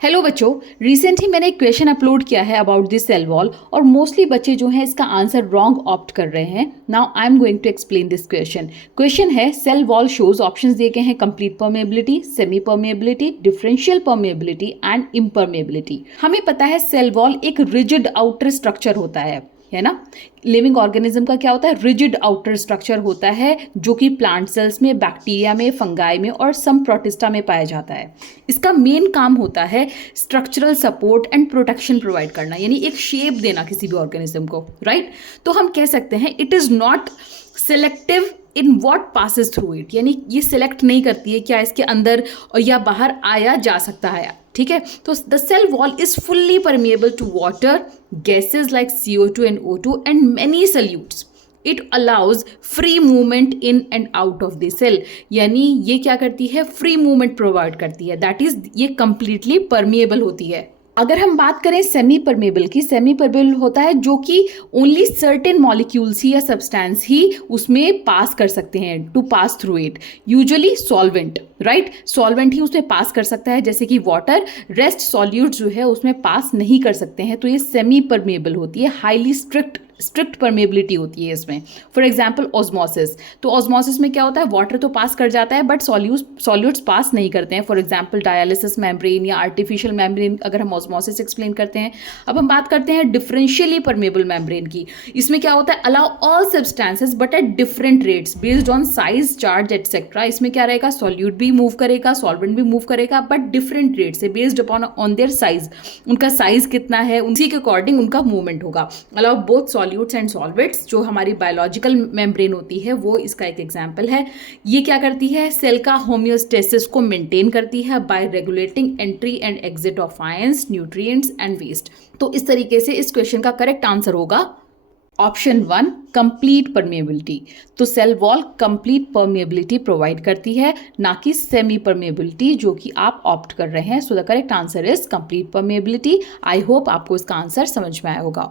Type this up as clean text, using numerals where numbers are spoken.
Hello बच्चों, recently मैंने एक क्वेश्चन अपलोड किया है अबाउट दिस सेल वॉल और मोस्टली बच्चे जो हैं इसका आंसर रॉन्ग ऑप्ट कर रहे हैं। Now I am going to explain this question है सेल वॉल शोज ऑप्शंस दिए गए हैं complete permeability, semi permeability, differential permeability and impermeability. हमें पता है सेल वॉल एक रिजिड आउटर स्ट्रक्चर होता है ना। लिविंग ऑर्गेनिज्म का क्या होता है? रिजिड आउटर स्ट्रक्चर होता है जो कि प्लांट सेल्स में, बैक्टीरिया में, फंगाई में और सम प्रोटिस्टा में पाया जाता है। इसका मेन काम होता है structural support and protection provide करना, यानी एक शेप देना किसी भी ऑर्गेनिज्म को, राइट। तो हम कह सकते हैं it is not selective in what passes through it, यानी ये सिलेक्ट नहीं करती है क्या इसके अंदर या बाहर आया जा सकता है, ठीक है। तो the cell wall is fully permeable to water, gases like CO2 and O2 and many solutes. It allows free movement in and out of the cell, यानी ये क्या करती है? फ्री मूवमेंट प्रोवाइड करती है, दैट इज ये completely permeable होती है। अगर हम बात करें सेमी परमेबल की, सेमी परमेबल होता है जो कि ओनली सर्टेन मॉलिक्यूल्स ही या सब्सटेंस ही उसमें पास कर सकते हैं, to pass through it, usually solvent, right. Solvent ही उसमें पास कर सकता है, जैसे कि वाटर। रेस्ट सॉल्यूट जो है उसमें पास नहीं कर सकते हैं, तो ये सेमी परमेबल होती है। हाईली स्ट्रिक्ट परमेबिलिटी होती है इसमें। फॉर एग्जाम्पल ऑस्मोसिस, तो ऑस्मोसिस में क्या होता है? वाटर तो पास कर जाता है बट सॉल्यूट्स पास नहीं करते हैं। फॉर एग्जाम्पल डायलिसिस मेम्ब्रेन या आर्टिफिशियल मेम्ब्रेन, अगर हम ऑस्मोसिस एक्सप्लेन करते हैं। अब हम बात करते हैं डिफरेंशियली परमेबल मेम्ब्रेन की। इसमें क्या होता है? Allow all substances but at different rates based on size, charge etcetera. इसमें क्या रहेगा? सॉल्यूट भी मूव करेगा, सॉल्वेंट भी मूव करेगा, बट डिफरेंट रेट से, based upon on their size. उनका साइज कितना है उसी के अकॉर्डिंग उनका मूवमेंट होगा। Allow both solutes and solvents. जो हमारी बायोलॉजिकल मेम्ब्रेन होती है वो इसका एक एग्जाम्पल है। ये क्या करती है? सेल का होम्योस्टेसिस को मेंटेन करती है by regulating entry and exit of ions, nutrients and waste. तो इस तरीके से इस क्वेश्चन का करेक्ट आंसर होगा ऑप्शन 1, कंप्लीट परमेबिलिटी। तो cell wall complete permeability provide करती है, ना कि सेमी परमेबिलिटी जो कि आप ऑप्ट कर रहे हैं। So the correct answer is complete permeability. I hope आपको इसका आंसर समझ में आया होगा।